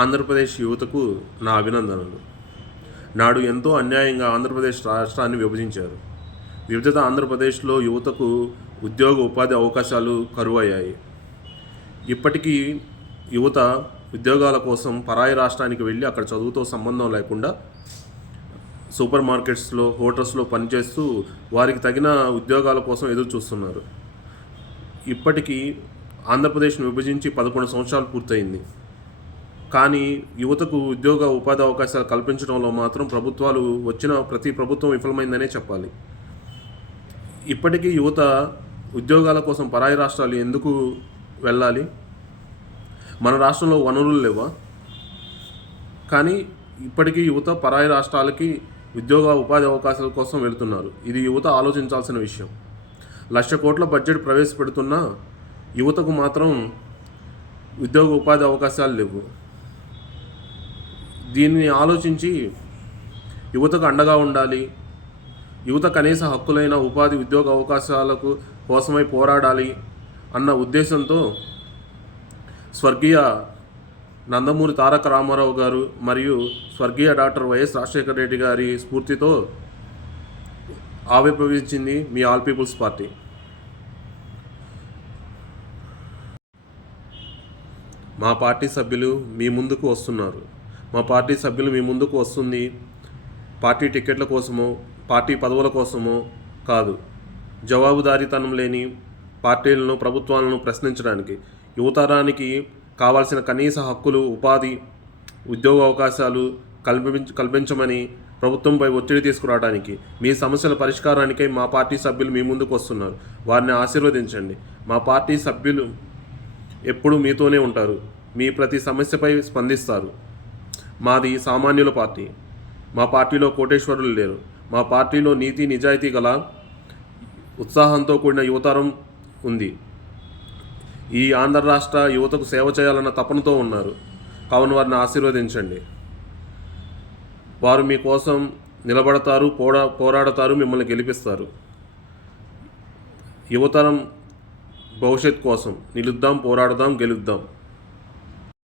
ఆంధ్రప్రదేశ్ యువతకు నా అభినందనలు. నాడు ఎంతో అన్యాయంగా ఆంధ్రప్రదేశ్ రాష్ట్రాన్ని విభజించారు. విభజిత ఆంధ్రప్రదేశ్లో యువతకు ఉద్యోగ ఉపాధి అవకాశాలు కరువయ్యాయి. ఇప్పటికీ యువత ఉద్యోగాల కోసం పరాయి రాష్ట్రానికి వెళ్ళి అక్కడ చదువుతో సంబంధం లేకుండా సూపర్ మార్కెట్స్లో, హోటల్స్లో పనిచేస్తూ వారికి తగిన ఉద్యోగాల కోసం ఎదురు చూస్తున్నారు. ఇప్పటికీ ఆంధ్రప్రదేశ్ను విభజించి 11 సంవత్సరాలు పూర్తయింది. కానీ యువతకు ఉద్యోగ ఉపాధి అవకాశాలు కల్పించడంలో మాత్రం వచ్చిన ప్రతి ప్రభుత్వం విఫలమైందనే చెప్పాలి. ఇప్పటికీ యువత ఉద్యోగాల కోసం పరాయి రాష్ట్రాలు ఎందుకు వెళ్ళాలి? మన రాష్ట్రంలో వనరులు లేవా? కానీ ఇప్పటికీ యువత పరాయి రాష్ట్రాలకి ఉద్యోగ ఉపాధి అవకాశాల కోసం వెళుతున్నారు. ఇది యువత ఆలోచించాల్సిన విషయం. 1,00,000 కోట్ల బడ్జెట్ ప్రవేశపెడుతున్నా యువతకు మాత్రం ఉద్యోగ ఉపాధి అవకాశాలు లేవు. దీన్ని ఆలోచించి యువతకు అండగా ఉండాలి. యువత కనీస హక్కులైన ఉపాధి ఉద్యోగ అవకాశాలకు కోసమై పోరాడాలి అన్న ఉద్దేశంతో స్వర్గీయ నందమూరి తారక రామారావు గారు మరియు స్వర్గీయ డాక్టర్ వైఎస్ రాజశేఖర రెడ్డి గారి స్ఫూర్తితో ఆవిర్భవించింది మీ ఆల్ పీపుల్స్ పార్టీ. మా పార్టీ సభ్యులు మీ ముందుకు వస్తున్నారు. మా పార్టీ సభ్యులు మీ ముందుకు వస్తుంది పార్టీ టికెట్ల కోసమో, పార్టీ పదవుల కోసమో కాదు. జవాబుదారీతనం లేని పార్టీలను, ప్రభుత్వాలను ప్రశ్నించడానికి, యువతరానికి కావాల్సిన కనీస హక్కులు, ఉపాధి, ఉద్యోగ అవకాశాలు కల్పించమని ప్రభుత్వంపై ఒత్తిడి తీసుకురావడానికి, మీ సమస్యల పరిష్కారానికై మా పార్టీ సభ్యులు మీ ముందుకు వస్తున్నారు. వారిని ఆశీర్వదించండి. మా పార్టీ సభ్యులు ఎప్పుడూ మీతోనే ఉంటారు. మీ ప్రతి సమస్యపై స్పందిస్తారు. మాది సామాన్యుల పార్టీ. మా పార్టీలో కోటేశ్వరులు లేరు. మా పార్టీలో నీతి నిజాయితీ గల ఉత్సాహంతో కూడిన యువతరం ఉంది. ఈ ఆంధ్ర రాష్ట్ర యువతకు సేవ చేయాలన్న తపనతో ఉన్నారు. కావున వారిని ఆశీర్వదించండి. వారు మీకోసం నిలబడతారు, పోరాడతారు, మిమ్మల్ని గెలిపిస్తారు. యువతరం భవిష్యత్ కోసం నిలుద్దాం, పోరాడదాం, గెలుద్దాం.